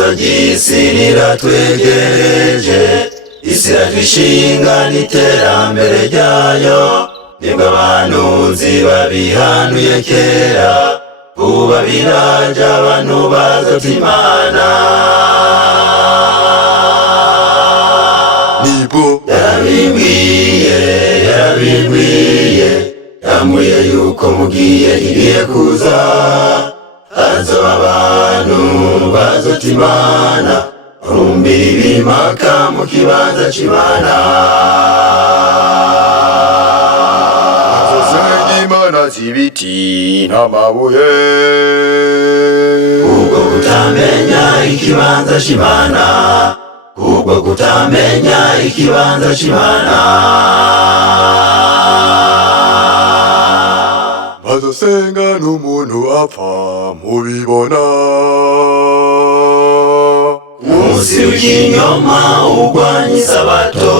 iherezo ry'isi riratwegereje, isi iratwishinga n'iterambere ryayo, nibwo abahanuzi babihanuye kera, ubu biraje abantu bazota Imana. Nibwo yarabibwiye, yamuye yuko mugiye igiye kuza, hazoba abantu bazota Imana, barumbira ibimaka mu kibanza c'Imana. Hazosenga imana z'ibiti n'amabuye, kubwo kutamenya ikibanza c'Imana, kubwo kutamenya ikibanza c'Imana. Bazosenga n'umuntu apfa mubibona, munsi w'ikinyoma urwanya isabato,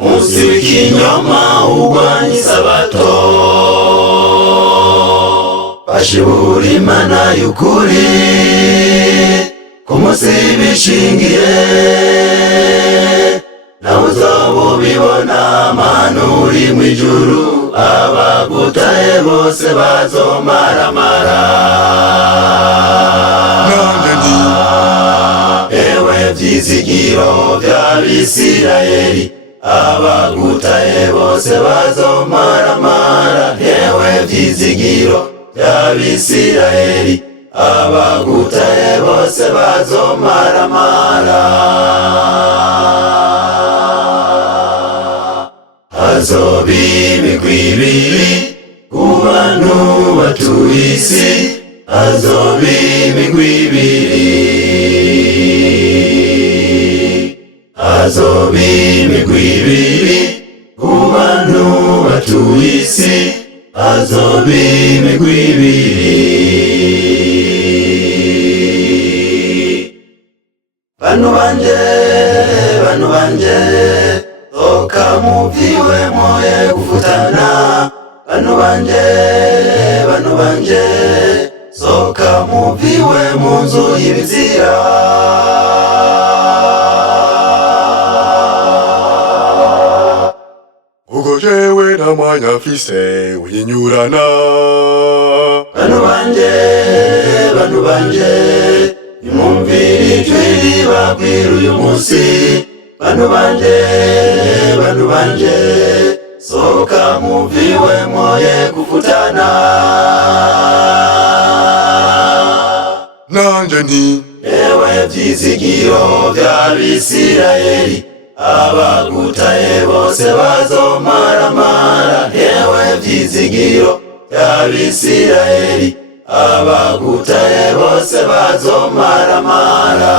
munsi w'ikinyoma urwanya isabato. Bashibura Imana y'ukuri ku munsi bishingiye, nawe uzoba ubibona mana uri mw'ijuru, abagutaye bose bazomaramara. Nanjye nti ewe vyizigiro vy'Abisirayeli, abagutaye bose bazomaramara. Ewe vyizigiro vy'Abisirayeli, abagutaye bose bazomaramara. Hazoba imigwi ibiri ku bantu batuye isi, hazoba imigwi ibiri, hazoba imigwi ibiri ku bantu batuye isi, hazoba imigwi ibiri. Bantu banje, toka muviwe moye gufutana. Bantu banje, soka muviwe mu nzu y'ibizira. Ugo jewe n'amwanya mfise winyurana. Bantu banje, nimwumvire ijwi ribabwira uyu munsi. Bantu banje, soka muviwe moye gufutana. Nanje nti ewe vyizigiro vy'Abisirayeli, abagutaye bose bazomaramara. Ewe vyizigiro vy'Abisirayeli, abagutaye bose bazomaramara.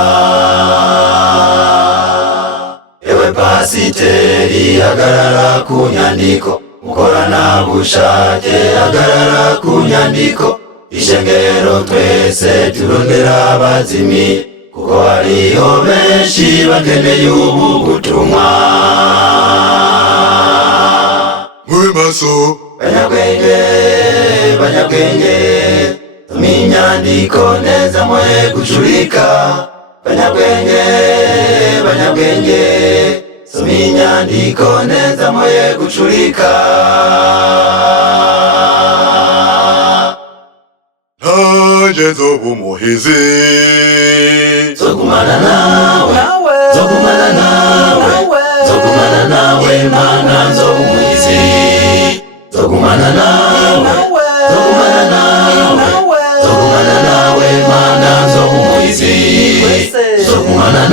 Ewe pasiteri hagarara ku nyandiko, mukoranabushake hagarara ku nyandiko. Ishengero twese turondera abazimiye, kuko hariho benshi bakeneye ubu butumwa. Mube maso banyabwenge, tuma inyandiko neza mwe gucurika. Banyabwenge, soma inyandiko neza mwe gucurika. Nanje nzoba umuhizi, nzogumana nawe mana, nzoba umuhizi. Nzogumana nawe mana, nzoba umuhizi. Nzogumana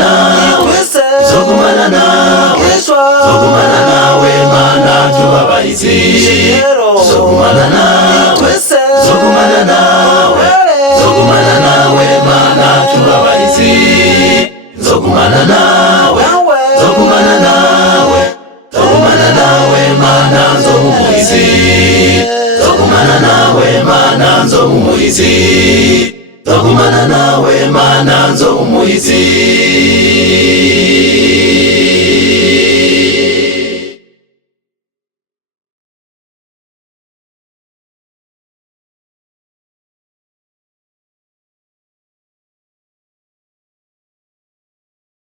nawe mana, tuba abahizi. Nzogumana nawe mana, tuba abahizi. Nzogumana nawe mana, nzoba umuhizi. Nzogumana nawe mana, nzoba umuhizi. Nzogumana nawe mana, nzoba umuhizi.